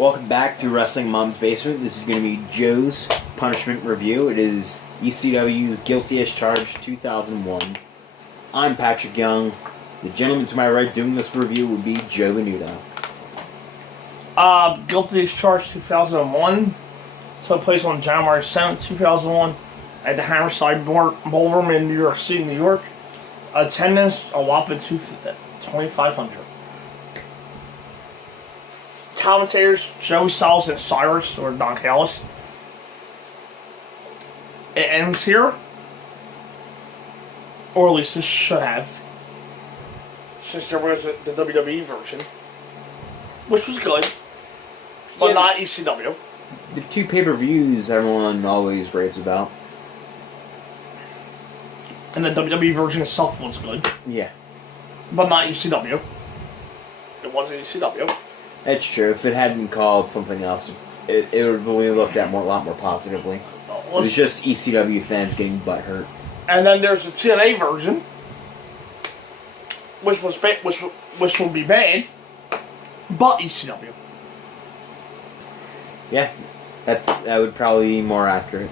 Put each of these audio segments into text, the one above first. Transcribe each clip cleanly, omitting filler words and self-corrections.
Welcome back to Wrestling Mom's Basement. This is going to be Joe's punishment review. It is ECW Guilty as Charged 2001. I'm Patrick Young. The gentleman to my right doing this review would be Joe Venuto. Guilty as Charged 2001. Took place on January 7th, 2001 at the Hammerside Ballroom in New York City, New York. Attendance, a whopping 2,500. Commentators, Joey Styles and Cyrus, or Don Callis. It ends here. Or at least it should have. Since there was the WWE version. Which was good. But not ECW. The two pay-per-views everyone always raves about. And the WWE version itself was good. Yeah. But not ECW. It wasn't ECW. That's true. If it had been called something else, it would be looked at a lot more positively. It was just ECW fans getting butthurt. And then there's the TNA version, which will be banned, but ECW. Yeah, that would probably be more accurate.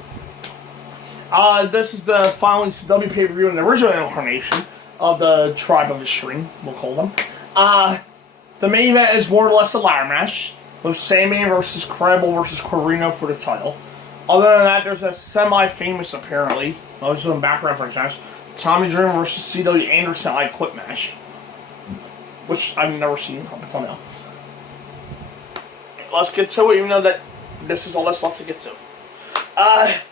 This is the final ECW pay-per-view in the original incarnation of the Tribe of Extreme, we'll call them. The main event is more or less a ladder match, with Sami versus Credible versus Corino for the title. Other than that, there's a semi-famous, apparently, I was doing back reference match, Tommy Dreamer versus C.W. Anderson I Quit match. Which I've never seen up until now. Let's get to it, even though that this is all that's left to get to.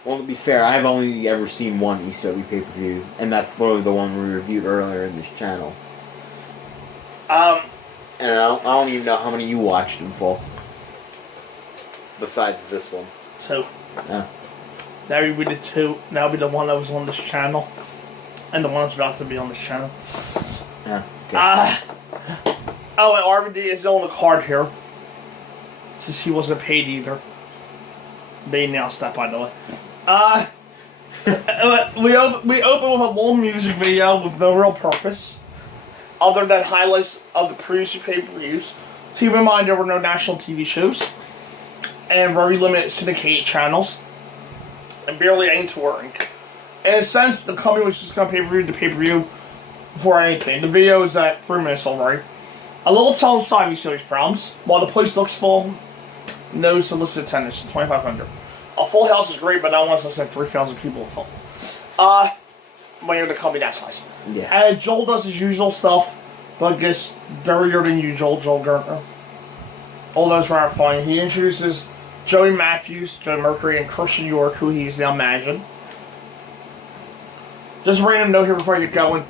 Well, to be fair, I've only ever seen one ECW pay-per-view, and that's literally the one we reviewed earlier in this channel. And I don't even know how many you watched in full. Besides this one. So, yeah. That would be the two. That would be the one that was on this channel. And the one that's about to be on this channel. Yeah. Okay. Oh, and RVD is on the card here. Since he wasn't paid either. They announced that, by the way. We open with a long music video with no real purpose. Other than highlights of the previous pay-per-views. Keep in mind there were no national TV shows. And very limited syndicated channels. And barely any touring. In a sense, the company was just going to pay-per-view the pay-per-view before anything. The video is at 3 minutes already. A little telling side of series problems. While the place looks full, no solicited attendance, 2,500. A full house is great, but not once less than 3,000 people are full. When you're the company that size. Yeah. And Joel does his usual stuff, but gets dirtier than usual, Joel Gertner. All those were funny. He introduces Joey Matthews, Joe Mercury, and Christian York, who he is now managing. Just a random note here before I get going.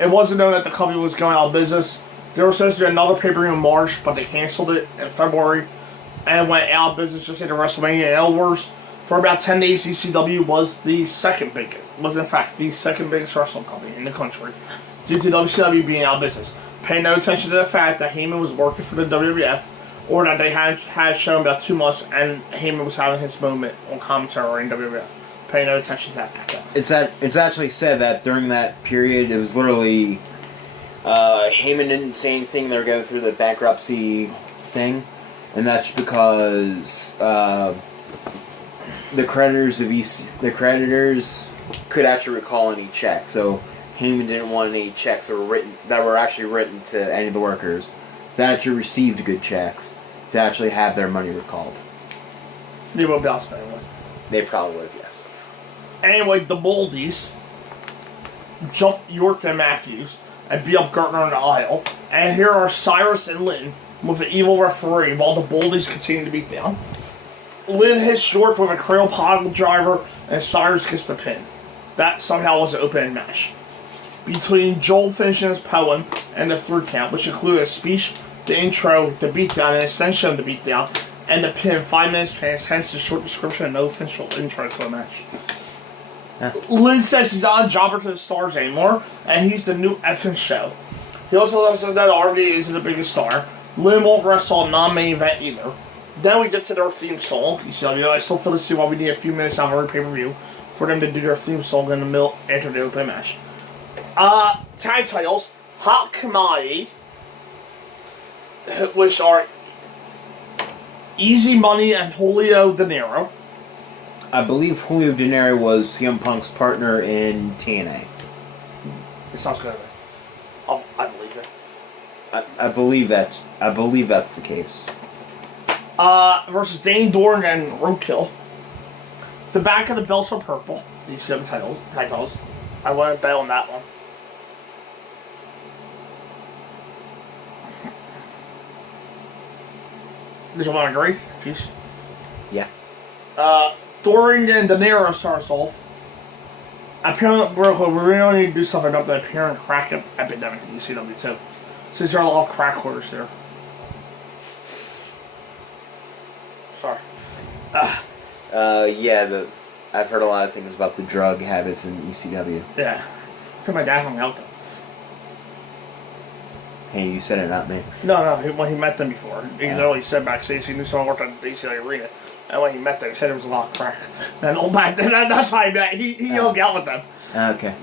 It wasn't known that the company was going out of business. There was supposed to be another pay-per-view in March, but they canceled it in February. And went out of business just into WrestleMania and Elvers. For about 10 days, ECW was the second biggest. Was in fact the second biggest wrestling company in the country. Due to WCW being out of business. Pay no attention to the fact that Heyman was working for the WWF. Or that they had shown about 2 months and Heyman was having his moment on commentary in WWF. Pay no attention to that fact. It's actually said that during that period, it was literally Heyman didn't say anything. They were going through the bankruptcy thing, and that's because the creditors could actually recall any check. So Heyman didn't want any checks that were actually written to any of the workers that actually received good checks to actually have their money recalled. They would have bounced anyway. They probably would have, yes. Anyway, the Boldies jump York and Matthews and beat up Gertner in the aisle. And here are Cyrus and Lynn with an evil referee while the Boldies continue to beat down. Lynn hits York with a cradle pile driver and Cyrus gets the pin. That somehow was an opening match. Between Joel finishing his poem and the 3 count, which included a speech, the intro, the beatdown, an extension of the beatdown, and the pin 5 minutes past, hence the short description and no official intro to the match. Yeah. Lynn says he's not a jobber to the stars anymore, and he's the new effing show. He also says that RVD isn't the biggest star. Lynn won't wrestle a non-main event either. Then we get to their theme song. I still feel to see why we need a few minutes out of every pay-per-view for them to do their theme song in the middle after the open match. Tag titles, Hot Commodity, which are Easy Money and Julio De Niro. I believe Julio De Niro was CM Punk's partner in TNA. It sounds good. I believe it. I believe that's the case. Versus Dane Doran and Roadkill. The back of the belts are purple. These 7 titles. I wouldn't bet on that one. Does you want to agree? Jeez. Yeah. Doran and De Niro starts off. Apparently, we really need to do something about the apparent crack epidemic in ECW too. Since there are a lot of crack hoarders there. Sorry. Yeah, I've heard a lot of things about the drug habits in ECW. Yeah. I think my dad hung out though. Hey, you said it, not me. No, he met them before. He said backstage he knew someone worked at the ECW arena. And when he met them, he said there was a lot of crack. And old back then, that's why he met. He hung out with them. Okay.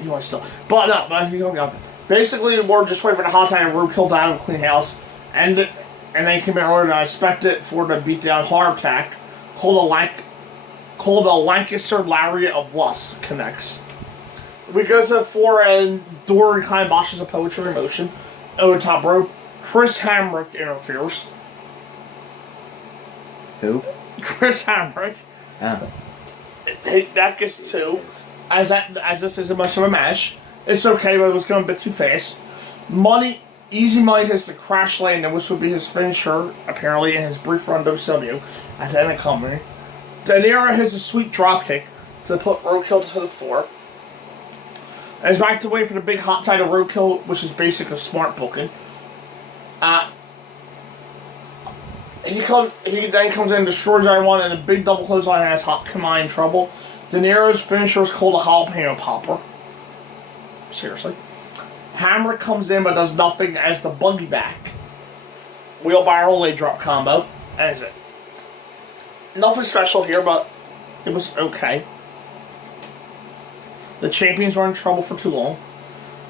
He was still. But he hung out with them. Basically, we're just waiting for the hot time and Roadkill down and clean house. And then came in order and I expected for the beatdown heart attack called a Lancaster Lariat of Lust connects. We go to the floor and Doran kind of botches a poetry in motion. Over the top rope, Chris Hamrick interferes. Who? Chris Hamrick. Oh. That gets 2. As this isn't much of a match. It's okay, but it was going a bit too fast. Easy Money hits the crash landing, which would be his finisher, apparently, in his brief run WCW at the end of the company. De Niro hits a sweet dropkick to put Roadkill to the floor. And he's back to wait for the big hot side of Roadkill, which is basically smart booking. He then comes in and destroys everyone, and a big double clothesline has Kamai in trouble. De Niro's finisher is called a jalapeno popper. Seriously. Hammer comes in but does nothing as the buggy back. Wheelbarrow leg drop combo. That's it. Nothing special here, but it was okay. The champions were in trouble for too long,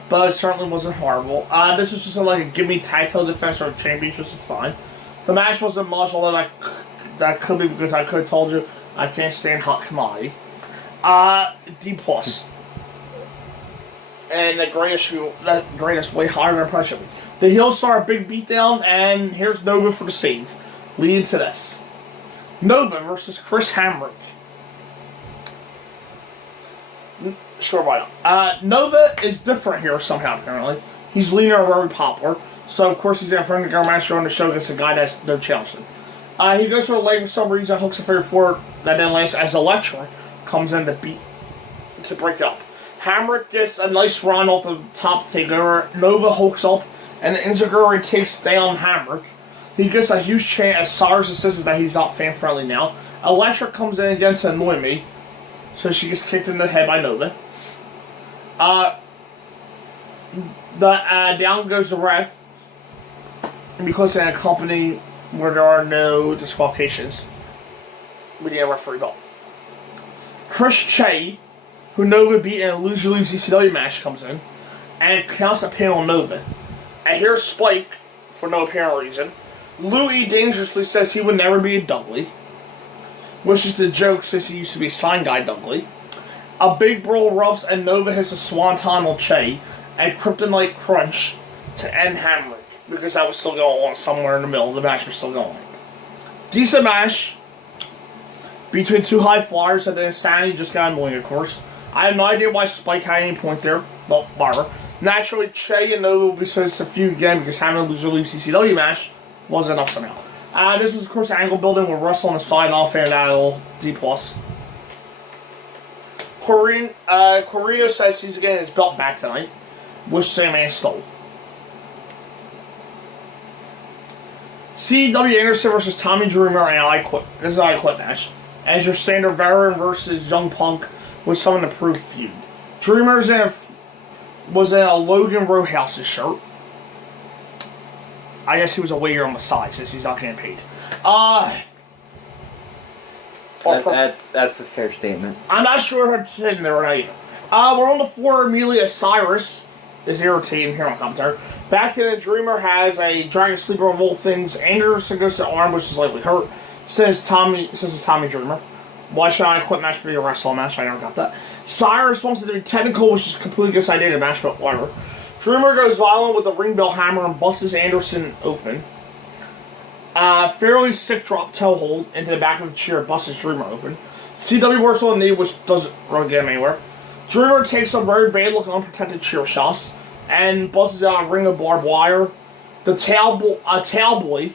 but it certainly wasn't horrible. This was just like a gimme tag title defense or champions, which is fine. The match wasn't much, although that could be because I could have told you I can't stand hot commodity. D+. And the greatest way higher than impression. The heels start a big beatdown, and here's Nova for the save, leading to this. Nova versus Chris Hamrick. Sure, why not? Nova is different here somehow, apparently. He's leaner and very popular, so of course he's in front of the girl master on the show against a guy that's no challenge. He goes for a leg for some reason, hooks a figure 4 that then lands as Electra comes in to break up. Hamrick gets a nice run off the top to take over. Nova hooks up, and the Inzaguri takes down Hamrick. He gets a huge chant as Cyrus insists that he's not fan-friendly now. Electra comes in again to annoy me, so she gets kicked in the head by Nova. Down goes the ref, and because in a company where there are no disqualifications, we need a referee belt. Chris Che, who Nova beat in a lose-lose ECW match, comes in and counts a pin on Nova. And here's Spike, for no apparent reason. Louis dangerously says he would never be a Dudley, which is the joke since he used to be Sign Guy Dudley. A big brawl erupts and Nova hits a swanton on Che and Kryptonite Crunch to end Hamrick, because that was still going on somewhere in the middle. The match was still going. Decent match between two high flyers, and then Insanity just got annoying, of course. I have no idea why Spike had any point there, but whatever. Naturally, Che and Nova will be supposed to feud again because having a loser-leave CCW match wasn't enough somehow. This was, of course, angle building with Russell on the side and off and that little D+. Corino says he's getting his belt back tonight, which Sandman stole. CW Anderson versus Tommy Dreamer and I Quit. This is an I Quit match. As your standard veteran versus young punk with some improved feud. Dreamer was in a Logan Roadhouse's shirt. I guess he was a waiter on the side since he's not getting paid. That's a fair statement. I'm not sure if I'm sitting there right either. We're on the floor immediately as Cyrus is irritating here on commentary. Back in the Dreamer has a Dragon Sleeper of all things. Anderson goes to arm, which is likely hurt. Says it's Tommy Dreamer. Why should I quit match to be a wrestling match? I never got that. Cyrus wants it to be technical, which is completely against the idea of the match, but whatever. Dreamer goes violent with the ring bell hammer and busts Anderson open. Fairly sick drop toe hold into the back of the chair, busts Dreamer open. CW works on the knee, which doesn't really get him anywhere. Dreamer takes some very bad looking unprotected chair shots and busts out a ring of barbed wire. The tail boy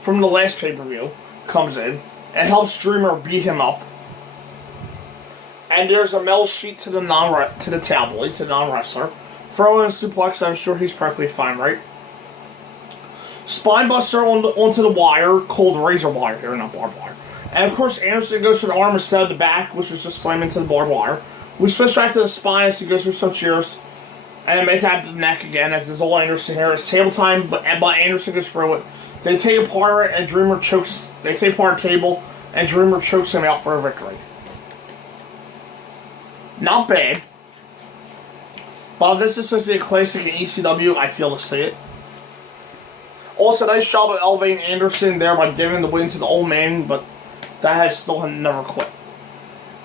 from the last pay-per-view comes in and helps Dreamer beat him up. And there's a metal sheet to the non-wrestler. Throw in a suplex, I'm sure he's perfectly fine, right? Spinebuster onto the wire, cold razor wire here, not barbed wire. And of course, Anderson goes for the arm instead of the back, which was just slammed into the barbed wire. We switch back to the spine as he goes through some cheers. And then make that the neck again, as is all Anderson here. It's table time, but Anderson goes through it. They take apart it, and Dreamer chokes. They take apart the table, and Dreamer chokes him out for a victory. Not bad. But if this is supposed to be a classic in ECW, I feel to see it. Also, nice job of elevating Anderson there by giving the win to the old man, but that has still never quit.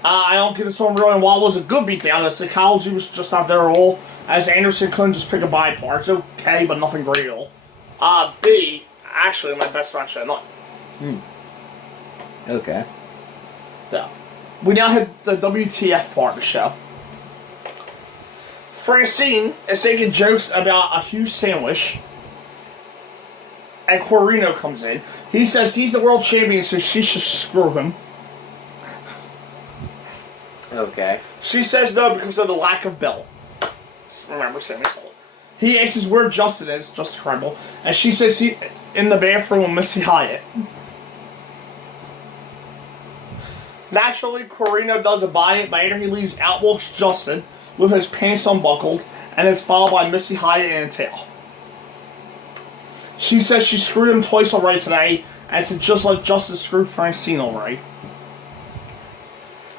I don't get this one really. While it was a good beatdown, the psychology was just not there at all, as Anderson couldn't just pick a body part. It's okay, but nothing great at all. B, actually my best match of the night. Okay. So, we now hit the WTF part of the show. Francine is making jokes about a huge sandwich, and Corino comes in. He says he's the world champion, so she should screw him. Okay. She says no because of the lack of belt. Remember, Sammy Sullivan. He asks where Justin is, Justin Credible, and she says he in the bathroom with Missy Hyatt. Naturally, Corino doesn't buy it, but later he leaves outwalks Justin with his pants unbuckled, and is followed by Missy Hyatt in a tail. She says she screwed him twice already today, and to just like Justin screwed Francine already.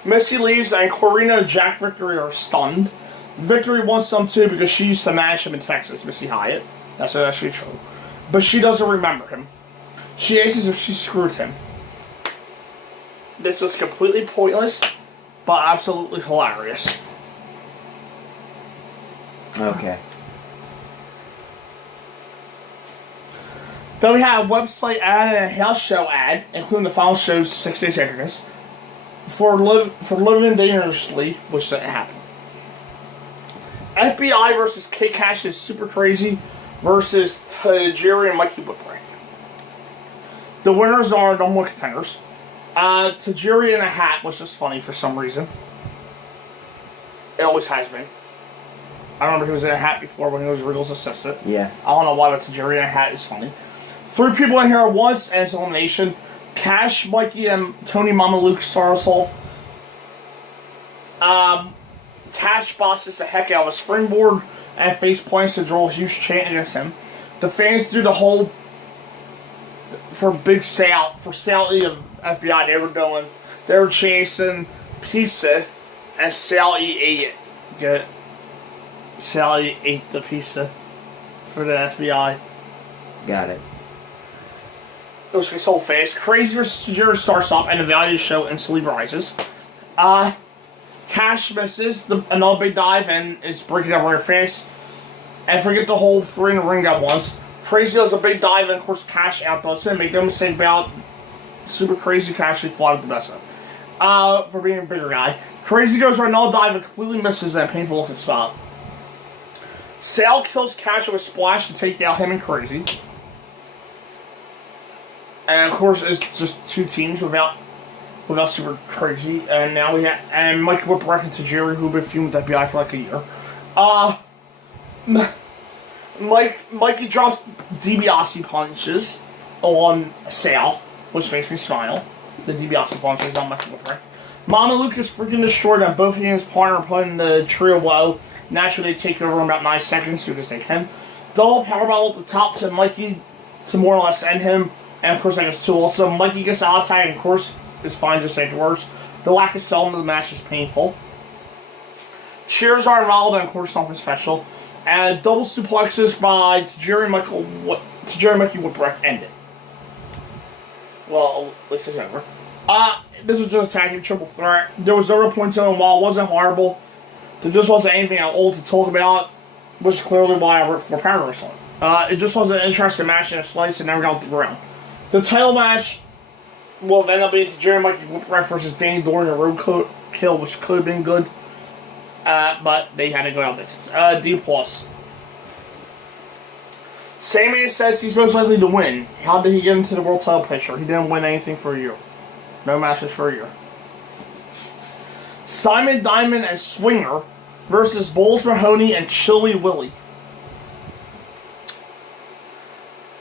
Missy leaves, and Corino and Jack Victory are stunned. Victory wants them too because she used to manage him in Texas, Missy Hyatt. That's actually true. But she doesn't remember him. She asks if she screwed him. This was completely pointless, but absolutely hilarious. Okay. Then we had a website ad and a house show ad, including the final show's 6 days after this, for Living Dangerously, which didn't happen. FBI versus K-Cash is Super Crazy versus Tajiri and Mikey Whipwreck. The winners are number one contenders. Tajiri in a hat was just funny for some reason. It always has been. I remember he was in a hat before when he was Riddle's assistant. Yeah. I don't know why, but Tajiri in a hat is funny. 3 people in here at once, and it's elimination. Cash, Mikey, and Tony Mamaluke start us off. Cash bosses the heck out of a springboard and face points to draw a huge chant against him. The fans do the whole for Big Sal, for Sally of FBI, they were chasing pizza, and Sally ate it. Good. Sally ate the pizza for the FBI. Got it. It was so fast. Crazy vs. Tajiri starts off, and the value of the show instantly rises. Cash misses another big dive and is breaking up very fast. And forget the whole 3 in the ring at once. Crazy does a big dive, and of course Cash outdoes him. Make no mistake about Super Crazy can actually fly with the best of him. For being a bigger guy. Crazy goes for another dive and completely misses that painful looking spot. Sal kills Cash with a splash to take out him and Crazy. And of course it's just 2 teams without Super Crazy. And now we have Mike Whipwreck and Tajiri, who've been feuding with FBI for like a year. Mikey drops DiBiase punches on Sal, which makes me smile. The DiBiase punches on Mike Whipwreck. Mama Luke is freaking destroyed, and both he and his partner putting the trio low. Naturally, they take over in about 9 seconds because they can. Double powerbomb at the top to Mikey to more or less end him. And of course, that goes 2 also. Mikey gets out attack, and of course, is fine just afterwards. The lack of selling of the match is painful. Cheers are involved, and of course, something special. And double suplexes by Tajiri Mickey Whipwreck ended. Well, at least it's over. This was just a tag team triple threat. There was 0.0, and while it wasn't horrible, there just wasn't anything old to talk about, which is clearly why I worked for Power Wrestling. It just was an interesting match in a slice and never got off the ground. The title match will end up being Tajiri Mickey Whipwreck versus Danny Doring and Roadkill, which could have been good. But they had to go out business. D+. Sami says he's most likely to win. How did he get into the world title picture? He didn't win anything for a year. No matches for a year. Simon Diamond and Swinger versus Bulls Mahoney and Chili Willy.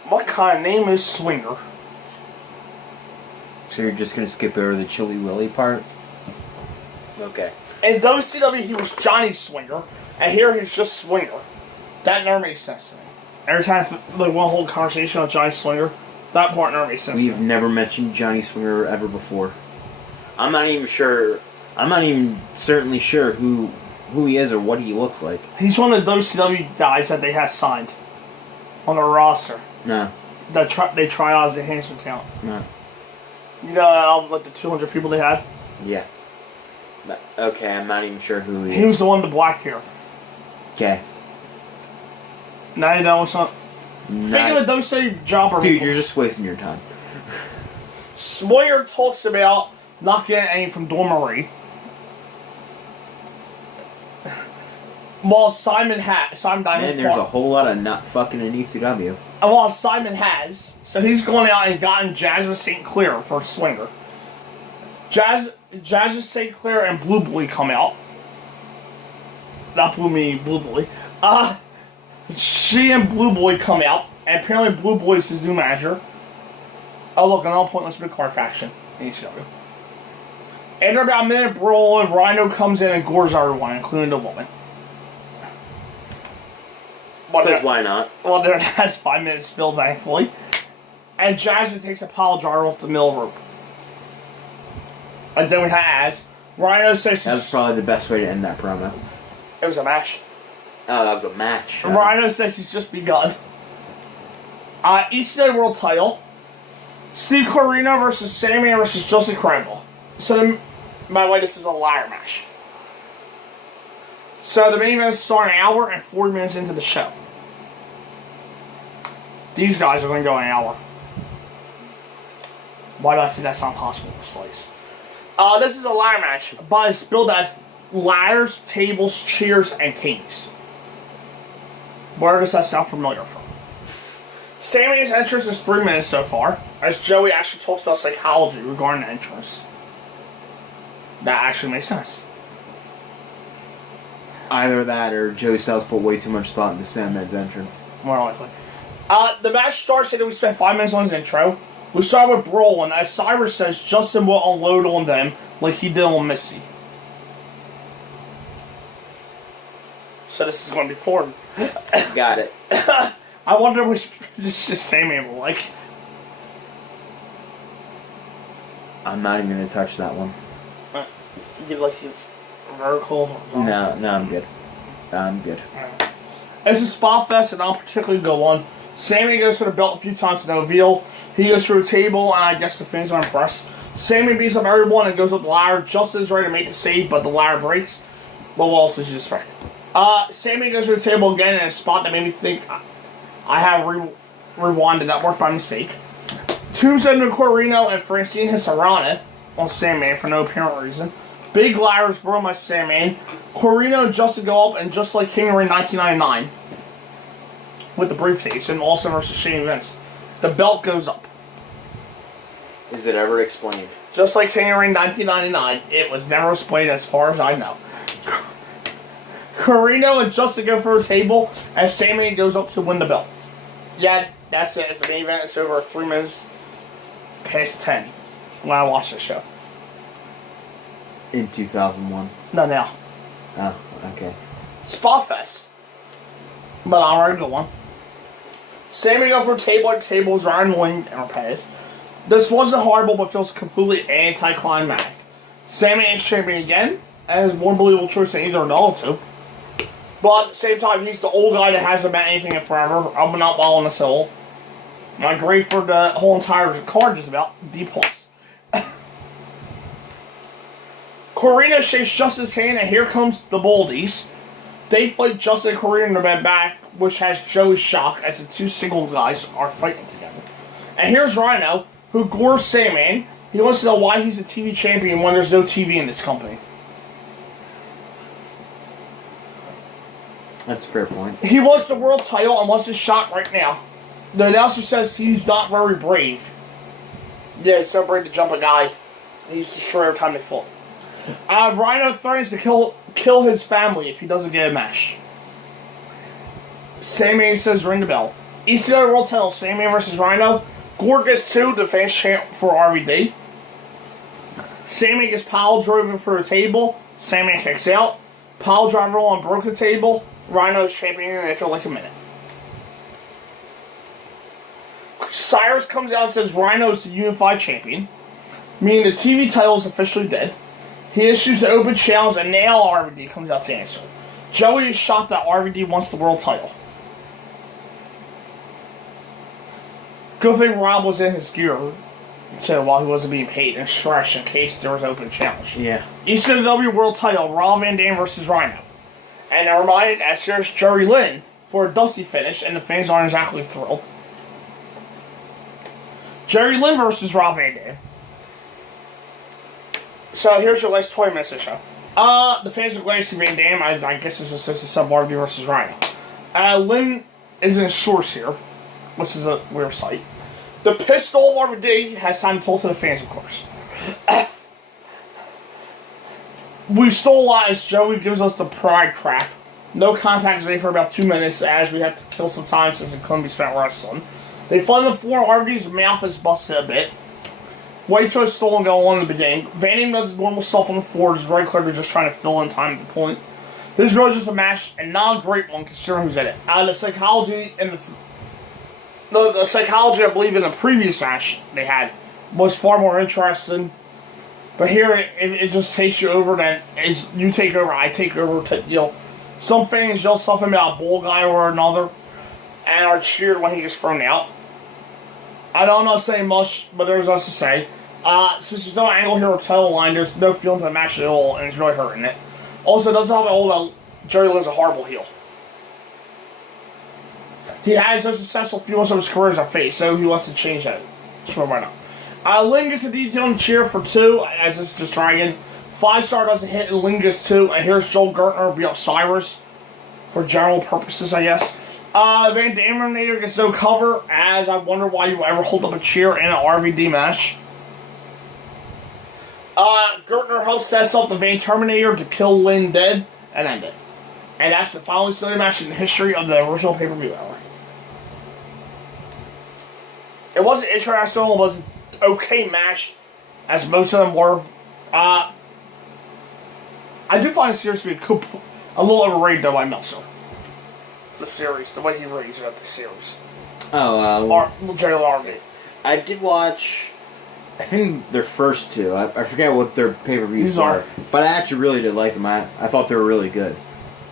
What kind of name is Swinger? So you're just gonna skip over the Chili Willy part? Okay. In WCW, he was Johnny Swinger, and here he's just Swinger. That never makes sense to me. Every time I want to hold a conversation on Johnny Swinger, that part never makes sense to me. We've never mentioned Johnny Swinger ever before. I'm not even certainly sure who he is or what he looks like. He's one of the WCW guys that they have signed on their roster. No. They try out as a enhancement talent. No. You know, like the 200 people they had? Yeah. Okay, I'm not even sure who he is. He was the one with the black hair. Okay. Now you know what's up. Think of a WCW jobber. Dude, you're just wasting your time. Sawyer talks about not getting any from Dawn Marie. While Simon Diamond's Man, there's a whole lot of not fucking in ECW. And while Simon has, so he's gone out and gotten Jasmine St. Clair for a Swinger. Jasmine St. Clair and Blue Boy come out. Not Blue Boy. She and Blue Boy come out, and apparently Blue Boy is his new manager. Oh look, another pointless mid-card faction in ECW. After about a minute brawl, Rhino comes in and gores everyone, including the woman. Because why not? Well, there has 5 minutes filled, thankfully. And Jasmine takes a pile jar off the middle rope. And then we have Rhino says... That was probably the best way to end that promo. It was a match. Oh, that was a match. Rhino says he's just begun. ECW World Title. Steve Corino versus Sami versus Justin Credible. So, by the way, this is a ladder match. So, the main event is starting an hour and 40 minutes into the show. These guys are going to go an hour. Why do I think that's not possible to slice? This is a ladder match, but it's billed as ladders, tables, chairs, and kings. Where does that sound familiar from? Sami's entrance is 3 minutes so far, as Joey actually talks about psychology regarding the entrance. That actually makes sense. Either that or Joey Styles put way too much thought into Sandman's entrance. More likely. The match starts and we spent 5 minutes on his intro. We start with Brawl, and as Cyrus says, Justin will unload on them like he did on Missy. So this is going to be important. Got it. I wonder which position Sami will like. I'm not even going to touch that one. You like your vertical? No, I'm good. I'm good. It's a spot fest, and I'll particularly go on. Sami goes for the belt a few times to no avail. He goes through a table, and I guess the fans are impressed. Sami beats up everyone and goes up the ladder. Justin is ready to make the save, but the ladder breaks. Well, what else did you expect? Sami goes through the table again in a spot that made me think I have rewinded that worked by mistake. Tombstone to Corino and Francine Hisarana on Sami for no apparent reason. Big ladders brought by Sami. Corino and Justin go up, and just like King Ring 1999 with the briefcase, and also versus Shane Vince, the belt goes up. Is it ever explained? Just like King Ring 1999, it was never explained as far as I know. Corino and Justin go for a table, and Sami goes up to win the belt. Yeah, that's it. It's the main event. It's over 3 minutes past 10 when I watched the show. In 2001. No, now. Oh, okay. Spotfest. But I'm ready to go on. Sami go for a table. The table is round winged and repetitive. This wasn't horrible, but feels completely anticlimactic. Sami is champion again, and is a more believable choice than either of the other two. But at the same time, he's the old guy that hasn't been anything in forever. I've been out while on the soul. My grade for the whole entire card is about D+. Corino shakes Justin's hand, and here comes the Boldies. They fight Justin and Corino in the back, which has Joey shocked as the two single guys are fighting together. And here's Rhino, who gores Sandman. He wants to know why he's a TV champion when there's no TV in this company. That's a fair point. He wants the world title and wants his shot right now. The announcer says he's not very brave. Yeah, he's so brave to jump a guy. He's destroyed every time they fall. Rhino threatens to kill his family if he doesn't get a match. Sandman says ring the bell. ECW World Title, Sandman versus Rhino. Gore gets 2, the fans chant for RVD. Sandman gets pile driven for a table. Sandman kicks out. Pile driver on broken table. Rhino's champion after like a minute. Cyrus comes out and says Rhino's the unified champion, meaning the TV title is officially dead. He issues an open challenge, and now RVD comes out to answer. Joey is shocked that RVD wants the world title. Good thing Rob was in his gear, so while he wasn't being paid and stretched in case there was an open challenge. Yeah. ECW World Title, Rob Van Dam versus Rhino. And I'm reminded as here's Jerry Lynn for a dusty finish, and the fans aren't exactly thrilled. Jerry Lynn versus Rob Van Dam. So here's your last 20 minutes of the show. The fans are glad to see Van Dam, as I guess this is just a sub RVD versus Rhino. Lynn is in shorts here, which is a weird sight. The pistol of RVD has time to talk to the fans, of course. We stole a lot as Joey gives us the pride crap. No contact is made for about 2 minutes as we have to kill some time since it couldn't be spent wrestling. They find the floor, RVD's mouth is busted a bit. Wait till it's stolen go on in the beginning. Van Dam does his normal stuff on the floor, just very clear they're just trying to fill in time at the point. This is really just a match, and not a great one considering who's in it. The psychology and the psychology, I believe, in the previous match they had was far more interesting. But here, it just takes you over. Then you take over, I take over. Some fans yell something about a bull guy or another, and are cheered when he gets thrown out. I'm not saying much, but there's less to say. Since there's no angle here or title line, there's no feeling to the match at all, and it's really hurting it. Also, it doesn't help at all that Jerry Lynn's a horrible heel. He has no successful few months of his career as a face, so he wants to change that. Sure, why not? Lynn gets a detail and cheer for 2, as it's just dragging. 5-star doesn't hit, and Lynn gets 2, and here's Joel Gertner beat up Cyrus for general purposes, I guess. Van Dam gets no cover, as I wonder why you ever hold up a cheer in an RVD match. Gertner helps set up the Van Terminator to kill Lynn dead and end it. And that's the following silly match in the history of the original pay-per-view hour. It wasn't interesting, it was an okay match, as most of them were. I do find the series to be a little overrated, though, by Meltzer. The series, the way he raves about the series. JLRD. I did watch, I think, their first 2. I forget what their pay-per-views are. But I actually really did like them. I thought they were really good.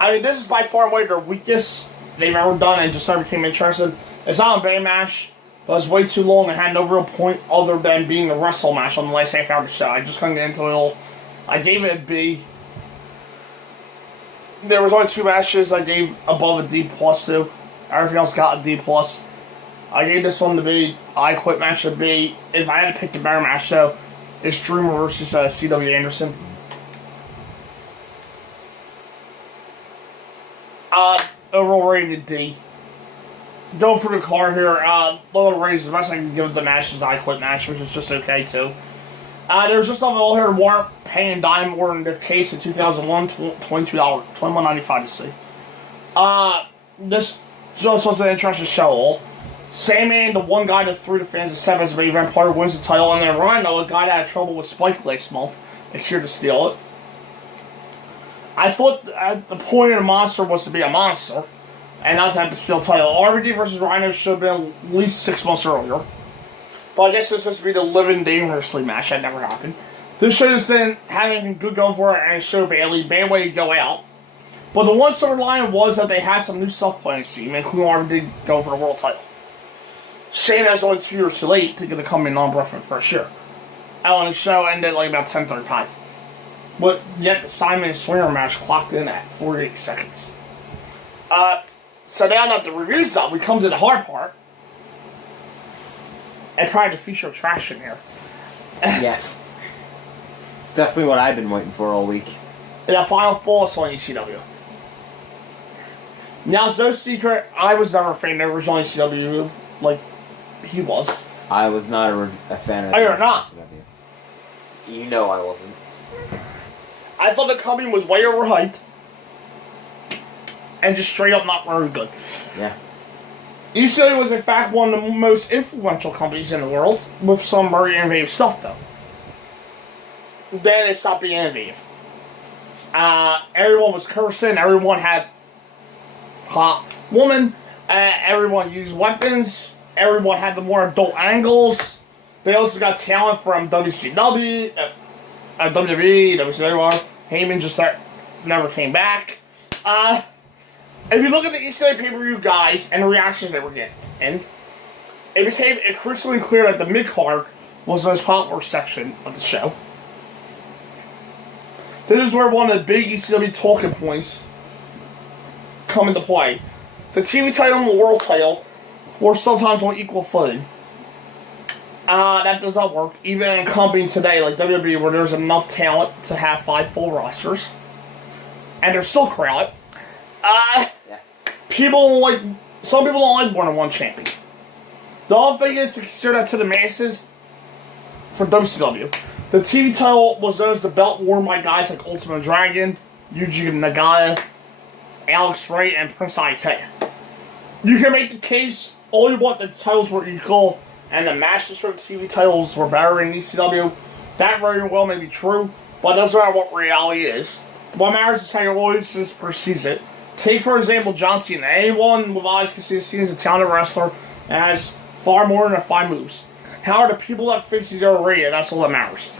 I mean, this is by far and away their weakest they've ever done, and just never became interested. It's not a bad match, but it was way too long and had no real point other than being a wrestle match on the last half hour of the show. I just couldn't get into it all. I gave it a B. There was only 2 matches I gave above a D+ to. Everything else got a D+. I gave this one to B. I Quit match a B. If I had to pick the better match, though, it's Dreamer versus C.W. Anderson. Overall rated D. Going for the car here. Little raise the best I can give the match is the I Quit match, which is just okay too. There's just something all here that weren't paying dime more in the case in 2001, $22, $21.95 to see. This just was an interesting show. Sandman, the one guy that threw the fans to 7 as a main event player, wins the title, and then Rhino, a guy that had trouble with Spike last month, is here to steal it. I thought the point of the monster was to be a monster, and not to have to steal the title. RVD versus Rhino should have been at least 6 months earlier. But I guess this is supposed to be the living dangerously match. That never happened. This show just didn't have anything good going for it, and it showed badly. Bad way to go out. But the one silver lining was that they had some new stuff playing team, including RVD going for the world title. Shane is only 2 years too late to get the company non-brand for the first year. And the show ended like about 10:35. But yet the Simon and Swinger match clocked in at 48 seconds. So now that the review's up, we come to the hard part. And probably the feature attraction here. Yes. It's definitely what I've been waiting for all week. The final Falls on ECW. Now, it's no secret, I was never a fan of the original ECW like he was. I was not a fan of Oh, you're not? ECW. You know I wasn't. I thought the company was way overhyped. And just straight up not very good. Yeah. ECW was in fact one of the most influential companies in the world, with some very innovative stuff though. Then it stopped being innovative. Everyone was cursing, everyone had hot woman, everyone used weapons, everyone had the more adult angles. They also got talent from WCW, WWE, WCW, Heyman just never came back. If you look at the ECW pay-per-view guys and the reactions they were getting, it became increasingly clear that the mid-card was the most popular section of the show. This is where one of the big ECW talking points come into play. The TV title and the world title were sometimes on equal footing. That does not work, even in a company today like WWE where there's enough talent to have 5 full rosters. And they're still crowded. Some people don't like more than one champion. The whole thing is to consider that to the masses for WCW. The TV title was known as the belt worn by guys like Ultimate Dragon, Yuji Nagata, Alex Wright, and Prince IK. You can make the case all you want the titles were equal and the matches for the TV titles were better in ECW. That very well may be true, but it doesn't matter what reality is. What matters is how your audience perceives it. Take, for example, John Cena. Anyone with eyes can see Cena as a talented wrestler and has far more than 5 moves. However, the people that think he's overrated, that's all that matters.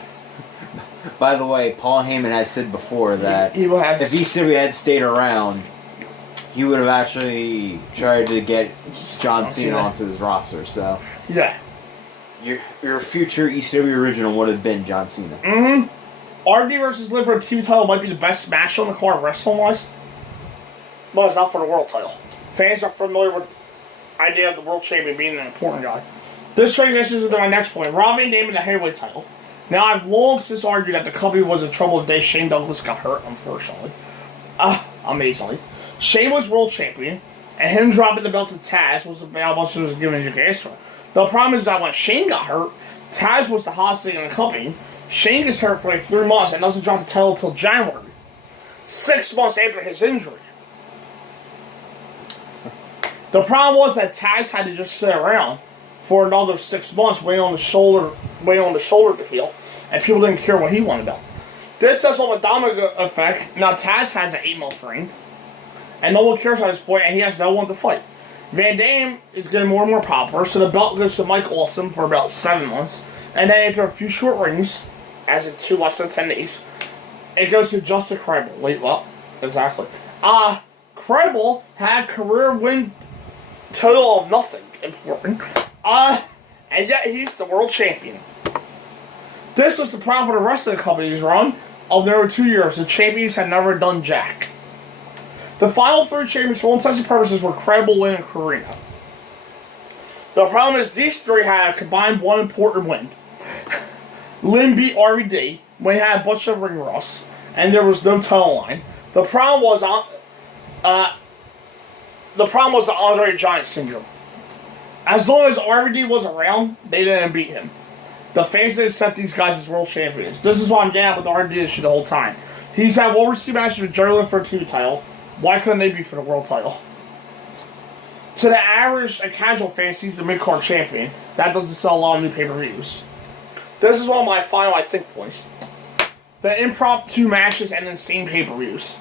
By the way, Paul Heyman has said before that he will have if ECW had stayed around, he would have actually tried to get John Cena onto his roster. So yeah, your future ECW original would have been John Cena. Mm-hmm. RD versus Liv for the TV title might be the best match on the card wrestling-wise. But it's not for the world title. Fans are familiar with the idea of the world champion being an important guy. This transitions into my next point. Rob Van Dam in the heavyweight title. Now, I've long since argued that the company was in trouble the day Shane Douglas got hurt, unfortunately. Amazingly. Shane was world champion, and him dropping the belt to Taz was about much it was given to Gasper. The problem is that when Shane got hurt, Taz was the hottest thing in the company. Shane gets hurt for like 3 months and doesn't drop the title until January. 6 months after his injury. The problem was that Taz had to just sit around for another 6 months, waiting on the shoulder to heal, and people didn't care what he wanted about. This does have a domino effect. Now Taz has an 8-month reign, and no one cares at this point, and he has no one to fight. Van Dam is getting more and more popular, so the belt goes to Mike Awesome for about 7 months, and then after a few short reigns, as in 2 less than 10 days, it goes to Justin Credible. Wait, what? Exactly. Credible had career win total of nothing important. And yet he's the world champion. This was the problem for the rest of the company's run of their 2 years. The champions had never done jack. The final 3 champions for all intents and purposes were Credible, Lynn, and Corino. The problem is these 3 had a combined one important win. Lynn beat RVD when he had a bunch of ring rust, and there was no title line. The problem was the Andre the Giant syndrome. As long as RVD was around, they didn't beat him. The fans didn't set these guys as world champions. This is why I'm down with the RVD issue the whole time. He's had World War II matches with Jerry Lynn for the TV title. Why couldn't they be for the world title? To the average and casual fan sees the mid-card champion. That doesn't sell a lot of new pay-per-views. This is one of my final, I think, points. The impromptu matches and insane pay-per-views.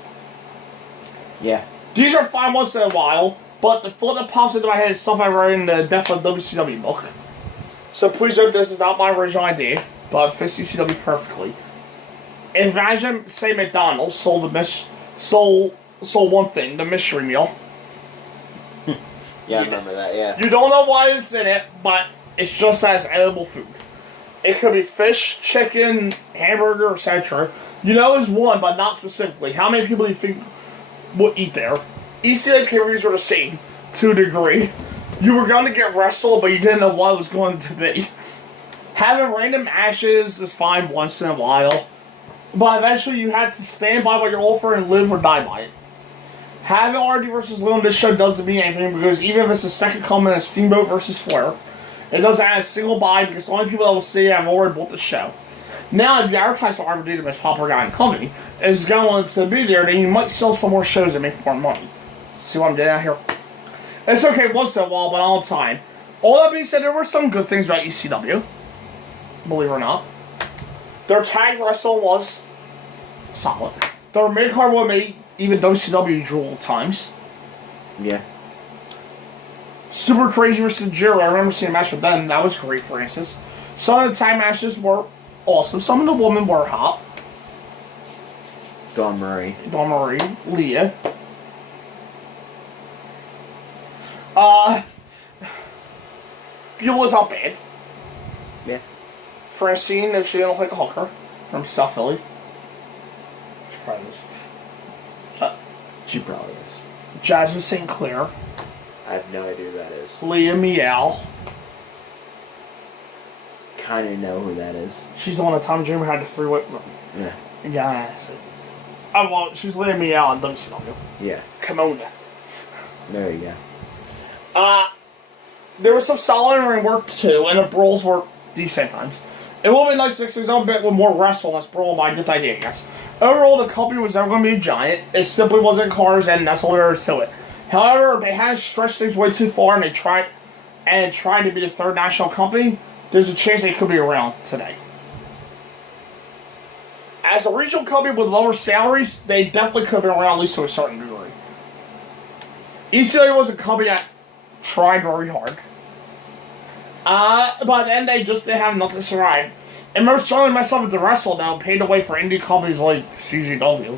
Yeah. These are fine once in a while, but the thought that pops into my head is stuff I read in the Death of WCW book. So please note this is not my original idea, but it fits CCW perfectly. Imagine, say, McDonald's sold So one thing, the mystery meal. Yeah, I remember that, yeah. You don't know why it's in it, but it's just as edible food. It could be fish, chicken, hamburger, etc. You know it's one, but not specifically. How many people do you think would eat there? ECW pay-per-views were the same, to a degree. You were going to get wrestled, but you didn't know what it was going to be. Having random matches is fine once in a while, but eventually you had to stand by what you're offering and live or die by it. Having RD versus Lil on this show doesn't mean anything, because even if it's the second coming of Steamboat versus Flair, it doesn't add a single buy, because the only people that will see it have already bought the show. Now, if you advertise to RVD, the most popular guy in the company, is going to be there, then you might sell some more shows and make more money. See what I'm getting at here? It's okay once in a while, but all the time. All that being said, there were some good things about ECW. Believe it or not. Their tag wrestling was solid. Their mid-card would make even WCW drool at times. Yeah. Super Crazy versus Jiro. I remember seeing a match with them. That was great, for instance. Some of the tag matches were awesome. Some of the women were hot. Dawn Marie, Leah. Beulah's not bad. yeah. Francine, if she didn't look like a hooker, from South Philly. She probably is. She probably is. Jasmine St. Clair. I have no idea who that is. Leah Meow. Kind of know who that is. She's the one that Tom Dreamer had the three-way. Yeah. Yeah. Oh, well, she's Leah Meow on WCW. Yeah. Kimona. There you go. There was some solid ring work too, and the brawls were decent times. It would be nice to mix things up a bit with more wrestle less brawl, but I get the idea, I guess. Overall, the company was never going to be a giant. It simply wasn't cars, and that's all there is to it. However, they had stretched things way too far, and they tried to be the third national company. There's a chance they could be around today. As a regional company with lower salaries, they definitely could have been around at least to a certain degree. ECW was a company that tried very hard. But then they just didn't have enough to survive. And most certainly myself as the wrestler now paid the way for indie companies like CZW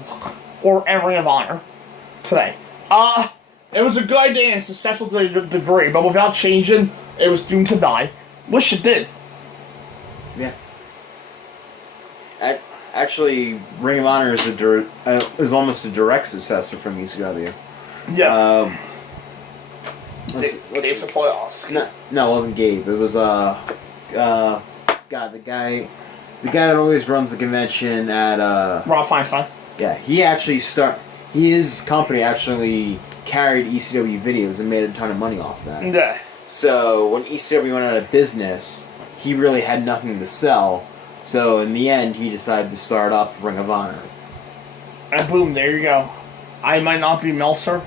or Ring of Honor today. It was a good idea and successful to a degree, but without changing, it was doomed to die. Wish it did. Yeah. Actually, Ring of Honor is almost a direct successor from ECW. Yeah. Gabe's a playoffs. No, it wasn't Gabe. It was God, the guy that always runs the convention at Rob Feinstein. Yeah, his company actually carried ECW videos and made a ton of money off that. Yeah. So when ECW went out of business, he really had nothing to sell. So in the end, he decided to start up Ring of Honor. And boom, there you go. I might not be Meltzer,